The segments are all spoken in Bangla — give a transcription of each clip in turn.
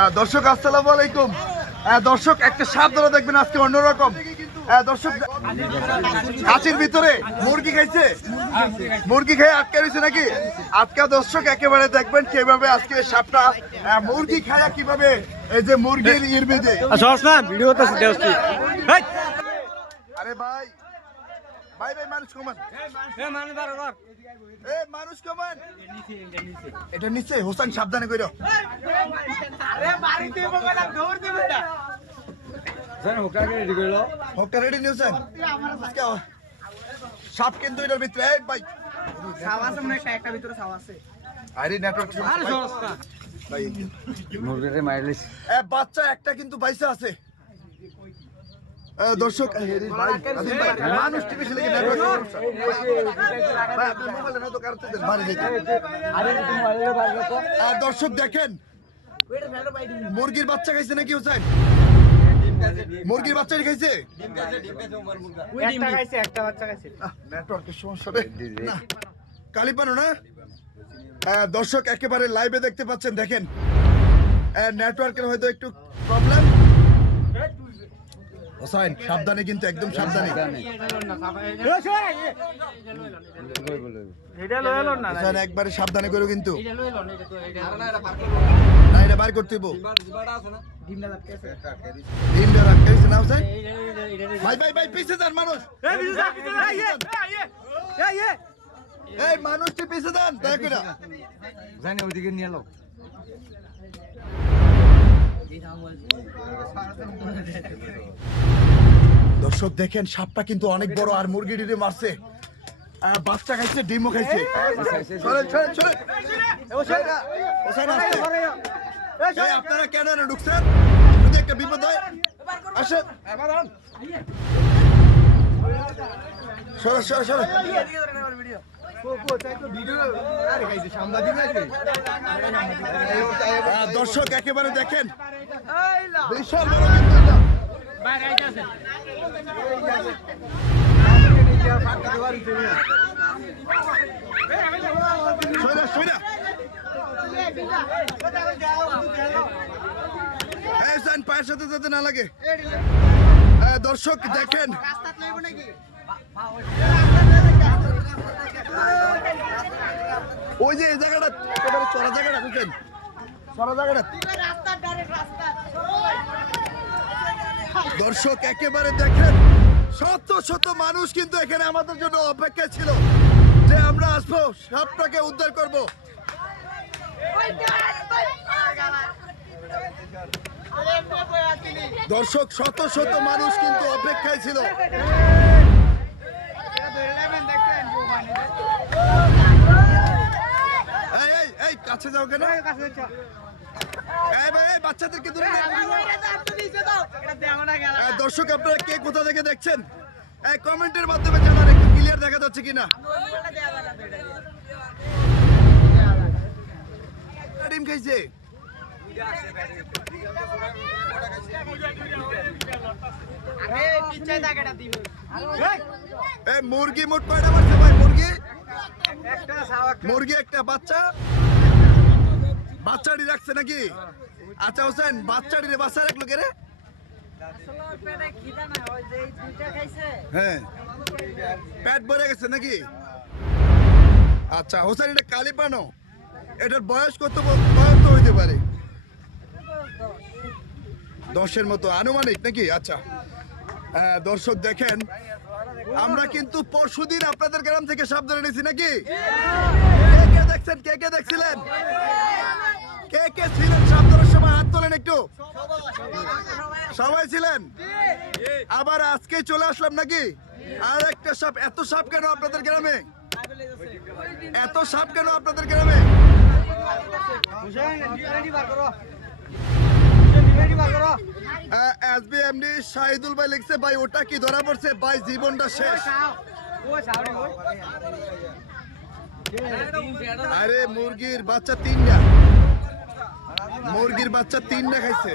আহ, দর্শক আসসালামু আলাইকুম। আহ, দর্শক একটা সাপ ধরে দেখবেন আজকে অন্যরকম। দর্শক কাঁচির ভিতরে মুরগি খাইছে? মুরগি খেয়ে আটকে রয়েছে নাকি? আজকে দর্শক একেবারে দেখবেন কীভাবে আজকে সাপটা মুরগি খায়া কীভাবে এই যে মুরগির ইর বেঁধে সহজ না ভিডিও তো দেওয়া আরে ভাই ভাই ভাই মানুষ কমান। এ মানুষ কমান। এটা নিচে হোসেন সাবধানে কইরো। হকটা রেডি আজকে সাপ কিন্তু এটার ভিতরে এই ভাই। আরে নেটওয়ার্ক ভাই। মুরগিতে মাইলিস এ বাচ্চা একটা কিন্তু বাইসে আছে। দর্শক মানুষ টিভি ছেলে দর্শক দেখেন। মুরগির বাচ্চা খাইছে নাকি হোসেন মুরগির বাচ্চা খাইছে? নেটওয়ার্কের সমস্যা না কালিপানো না? আহ, দর্শক একেবারে লাইভে দেখতে পাচ্ছেন দেখেন। নেটওয়ার্কের হয়তো একটু প্রবলেম হোসাইন সাবধানে কিন্তু একদম সাবধানে। হোসাইন একবারে সাবধানে করো কিন্তু। না এটা বার করতে ডিমটা রাখতে না হোসাইন ভাই ভাই ভাই পিছে যান মানুষ। এই মানুষটি পিছে যান জানি ওদিকে নিয়ে দর্শক দেখেন সাপটা কিন্তু অনেক বড় আর মুরগি ডিমে মারছে বাচ্চা খাইছে ডিমও খাইছে আপনারা কেন ঢুকছেন যদি একটা বিপদ হয় আসেন সরো সরো সরো দর্শক একেবারে দেখেন। বিশাল সাইন পায়ের সাথে যাতে না লাগে। আহ, দর্শক দেখেন। ওই যে জায়গাটা চড়া জায়গাটা বুঝছেন চড়া জায়গাটা। দর্শক, একেবারে দেখেন, শত শত মানুষ কিন্তু এখানে আমাদের জন্য অপেক্ষা ছিল। যে আমরা আসব, সাপটাকে উদ্ধার করব। দর্শক, শত শত মানুষ কিন্তু অপেক্ষায় ছিল এই এই এই কাছে যাও কেন? ভাই বাচ্চাদেরকে নিয়ে- আহ, দর্শক আপনারা কে কোথা থেকে দেখছেন? কমেন্টের মাধ্যমে জানান একটু ক্লিয়ার দেখা যাচ্ছে কিনা? ডিম খাইছে? মুরগি মোট কয়টা মারছে ভাই মুরগি? মুরগি একটা বাচ্চা। বাচ্চাটি রাখছে নাকি? আচ্ছা হোসেন বাচ্চাটি রে বাচ্চা রাখল কে রে? হ্যাঁ। পেট ভরে গেছে নাকি? আচ্ছা হোসেন এটা কালি পানো? এটার বয়স কত বয়স হইতে পারে? দশের মতো আনুমানিক নাকি? আচ্ছা। হ্যাঁ, দর্শক দেখেন আমরা কিন্তু পরশুদিন আপনাদের গ্রাম থেকে সাবধানে নিয়েছি নাকি? কে কে দেখছেন? কে কে দেখছিলেন? সবাই ছিলেন? আবার আজকে চলে আসলাম নাকি? আর একটা সাপ, এত সাপ কেন আপনাদের গ্রামে? এত সাপ কেন আপনাদের গ্রামে? ভাই লিখছে, ভাই, ওটা কি ধরা পড়ছে? ভাই, জীবনটা শেষ। আরে, মুরগির বাচ্চা তিনটা। মুরগির বাচ্চা তিনটা খাইছে।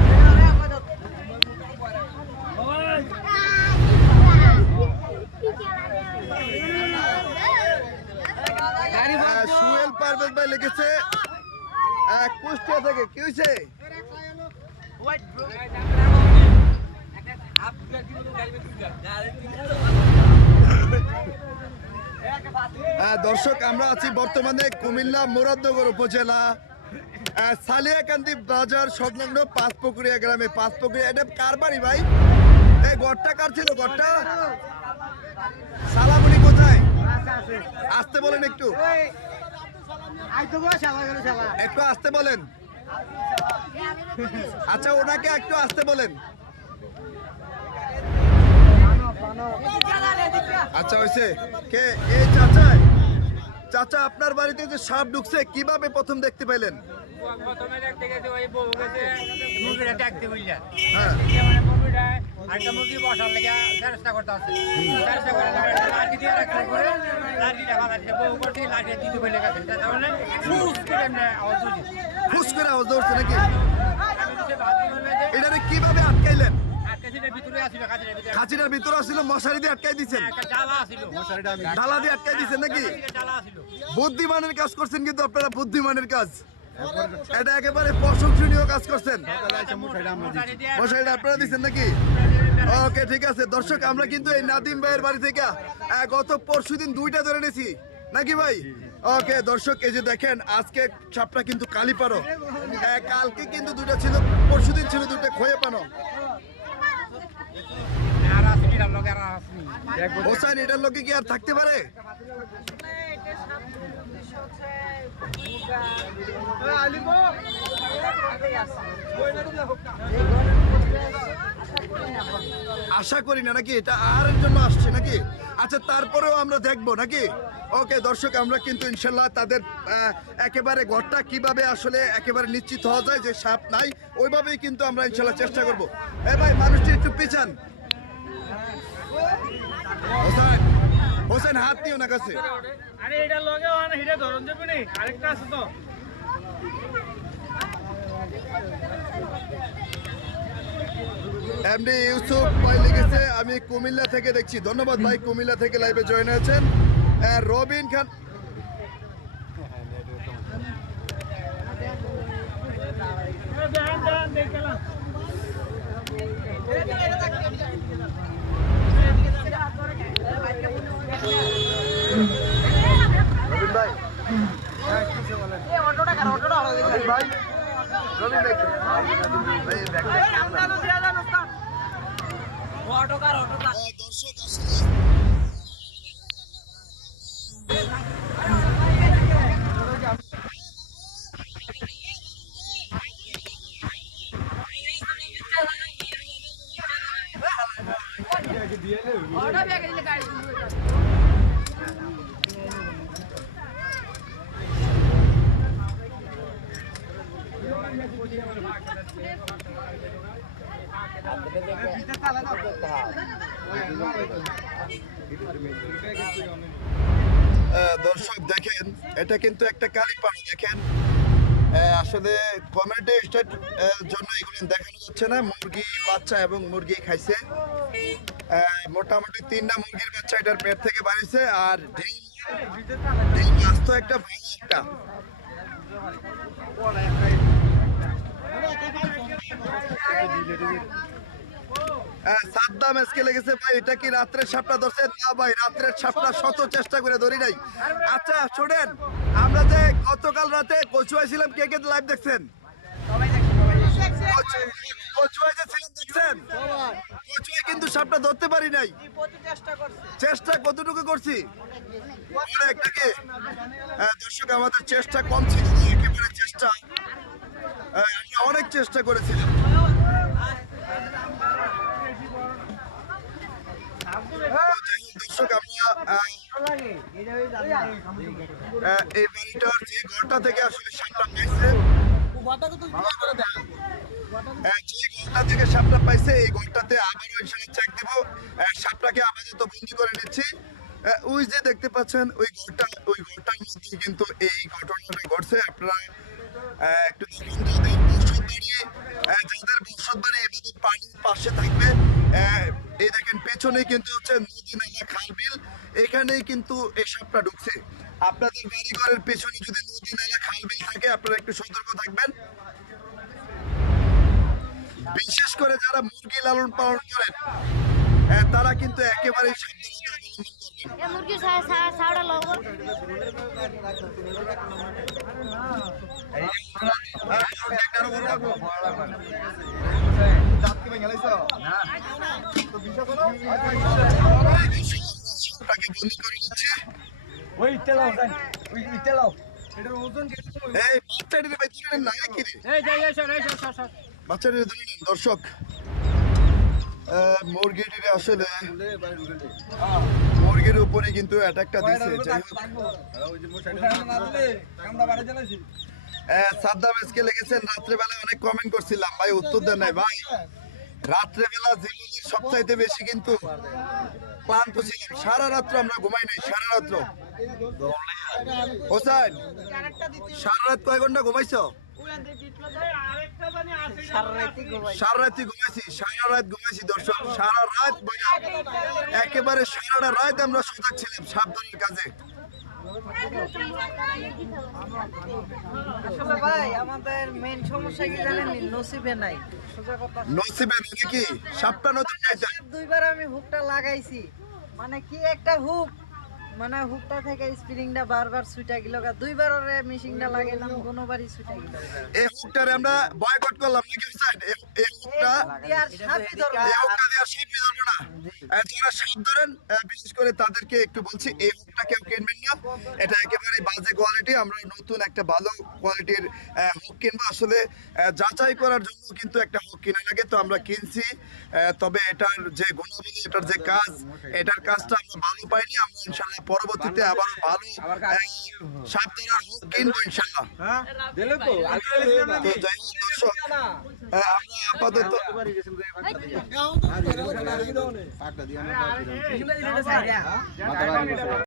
এদিকে কি হয়েছে আহ, দর্শক, আমরা আছি বর্তমানে কুমিল্লা মুরাদনগর উপজেলা সালিয়াকান্দি বাজার সংলগ্ন পাঁচপুকুরিয়া গ্রামে। পাঁচপুকুরিয়া, এটা কার বাড়ি ভাই? এই গড়টা কার ছিল গড়টা? সালামুনি কোথায়? আসতে বলেন একটু। একটু আসতে বলেন। আচ্ছা ওনাকে একটু আসতে বলেন। আচ্ছা হয়েছে। কে? এই চাচা চাচা আপনার বাড়িতে যে সাপ ঢুকছে কীভাবে প্রথম দেখতে পেলেন প্রথমে দেখতে গেছে ওই বউ গেছে মুরগিটা ডাকতে বুঝলেন হ্যাঁ। আরেকটা মুরগি বসার লেগে চেষ্টা করতে আসছে চেষ্টা করে লাঠি দিয়ে রাখতে করে লাঠিটা ফালাচ্ছে বউ করতে লাঠি দিতে বলে গেছে তাহলে ফুস করে আওয়াজ হচ্ছে ফুস করে নাকি? এটারে কীভাবে আটকাইলেন আজকে সেটা ভিতরে আসিল কাজের ভিতরে খাঁচিটার ভিতরে আসছিল মশারি দিয়ে আটকাই দিছেন। একটা ডালা দিয়ে আটকাই দিছেন নাকি? বুদ্ধিমানের কাজ করছেন কিন্তু আপনারা বুদ্ধিমানের কাজ। এটা একেবারে প্রশংসনীয় কাজ করছেন। মশারিটা আপনারা দিচ্ছেন নাকি? ওকে ঠিক আছে। দর্শক আমরা কিন্তু এই নাদিম ভাইয়ের বাড়ি থেকে আহ, গত পরশু দিন দুইটা ধরে নিয়েছি নাকি ভাই? ওকে দর্শক এই যে দেখেন আজকে সাপটা কিন্তু কালি পারো কালকে কিন্তু দুইটা ছিল পরশু দিন ছিল দুইটা খয়ে পানো। আর আসনি লগে আর আসনি। হোসেন এটার লোকে কি আর থাকতে পারে? আশা করি না নাকি? এটা আর জন্য আসছে নাকি? আচ্ছা তারপরেও আমরা দেখব নাকি? ওকে দর্শক আমরা কিন্তু ইনশাল্লাহ তাদের আহ, একেবারে ঘরটা কীভাবে আসলে একেবারে নিশ্চিত হওয়া যায় যে সাপ নাই ওইভাবেই কিন্তু আমরা ইনশাল্লাহ চেষ্টা করব। এ ভাই মানুষটি একটু পিছান হোসেন হোসেন হাত কাছে। আরে এটা লগে হিরে ধরন যাবে নি। আরেকটা আছে তো। এমডি ইউসুফ ভাই লিখেছে আমি কুমিল্লা থেকে দেখছি। ধন্যবাদ ভাই কুমিল্লা থেকে লাইভে জয়েন হয়েছেন। রবিন খান দেন দেন দেখলাম রবিন ভাই রবিন ভাই রবিন ভাই ভাই, দেখ। আহ, দর্শক আসলে আহ, দর্শক, দেখেন, এটা কিন্তু একটা কালী পানি দেখেন। আসলে কমিউনিটি স্টেট জন্য এগুলো দেখানো যাচ্ছে না। মুরগি বাচ্চা এবং মুরগি খাইছে। মোটামুটি তিনটা মুরগির বাচ্চা এটার পেট থেকে বাড়িছে, আর ডিম ডিম আস্ত একটা ভাঙা একটা। সাদ্দাম এসকে লেগেছে, ভাই, এটা কি রাত্রের সাপটা ধরছে? না, ভাই, রাত্রের সাপটা শত চেষ্টা করে ধরি নাই। আচ্ছা শোনেন, আমরা যে গতকাল রাতে কচুয়ায় ছিলাম, কে কে লাইভ দেখছেন? কিন্তু সাপটা ধরতে পারি নাই। চেষ্টা কতটুকু করছি? দর্শক, আমাদের চেষ্টা চেষ্টা। অনেক চেষ্টা করেছিলাম তো যাই হোক, দর্শক এই বাড়িটার যে ঘরটা থেকে আসলে সাপটা পাইছে যে ঘরটা থেকে সাপটা পাইছে, এই ঘরটাতে আবারও ইনশাল্লাহ চেক দিব। সাপটাকে আপাতত বন্দি করে নিচ্ছি। ওই যে দেখতে পাচ্ছেন, ওই ঘরটা, ওই ঘরটার মধ্যে কিন্তু এই ঘটনাটা ঘটছে। আপনারা একটু দেখুন, যাদের বসত বাড়ি যাদের বসত এভাবে পানির পাশে থাকবে এই দেখেন পেছনেই কিন্তু হচ্ছে নদী নালা খাল বিল। এখানেই কিন্তু এই সাপটা ঢুকছে। আপনাদের বাড়ি ঘরের পেছনে যদি নদী নালা খাল বিল থাকে আপনারা একটু সতর্ক থাকবেন। বিশেষ করে যারা মুরগি লালন পালন করেন হ্যাঁ, তারা কিন্তু একেবারেই সাবধানতা অবলম্বন করবেন ছা- ছা- ছাওড়া লবণ তাকে বন্দি করে নিচ্ছে ওই ইতে লাও জান ওই ইতে লাও এটার ওজন এই বাচ্চাটির ভাই তুলে নেন না কি রে এই যে এই সর এই সর সর সর বাচ্চাটির তুলে নেন দর্শক? মুরগিটির আসলে মুরগির উপরে কিন্তু অ্যাটাকটা সাদ্দাম এসকে লেগেছেন রাত্রেবেলা অনেক কমেন্ট করছিলাম। ভাই উত্তর দেন নাই ভাই। রাত্রেবেলা জীবনের সবচাইতে বেশি কিন্তু ক্লান্ত ছিলাম সারা রাত্র আমরা ঘুমাই নাই, সারা রাত্র। হোসেন, সারা রাত কয় ঘণ্টা ঘুমাইছো? সারা রাত্রি ঘুমাইছি, সারা রাত ঘুমাইছি, দর্শক। সারা রাত একেবারে সারাটা রাত আমরা সজাগ ছিলাম সাবধানের কাজে। আসলে ভাই আমাদের মেন সমস্যা কি জানেন? নসিবে নাই। সোজা কথা নসিবে নাকি? সাপটা নতুন পাইছে দুইবার আমি হুকটা লাগাইছি। মানে কি একটা হুক? মানে হুকটা থেকে স্প্রিংটা বারবার সুইটা গেল দুইবার ওরে মেশিনটা লাগাইলাম কোনোবারই সুইটা গেল এই হুকটারে আমরা বয়কট করলাম নাকি এই- হুকটা আর সাপই ধরবো এই হুকটা দিয়ে সাপই ধরবো না। যারা সাপ ধরেন বিশেষ করে তাদেরকে একটু বলছি এই হুকটা কেউ কিনবেন না। এটা একেবারে বাজে কোয়ালিটি আমরা নতুন একটা ভালো কোয়ালিটির হুক কিনবো। আসলে যাচাই করার জন্য কিন্তু একটা হুক কিনা লাগে তো আমরা কিনছি। তবে এটার যে গুণাবলী এটার যে কাজ এটার কাজটা আমরা ভালো পাইনি। আমরা পরবর্তীতে আবার ভালো সাপ ধরার হুক কিনবো ইনশাল্লাহ তো যাই হোক দর্শক আমরা আপাতত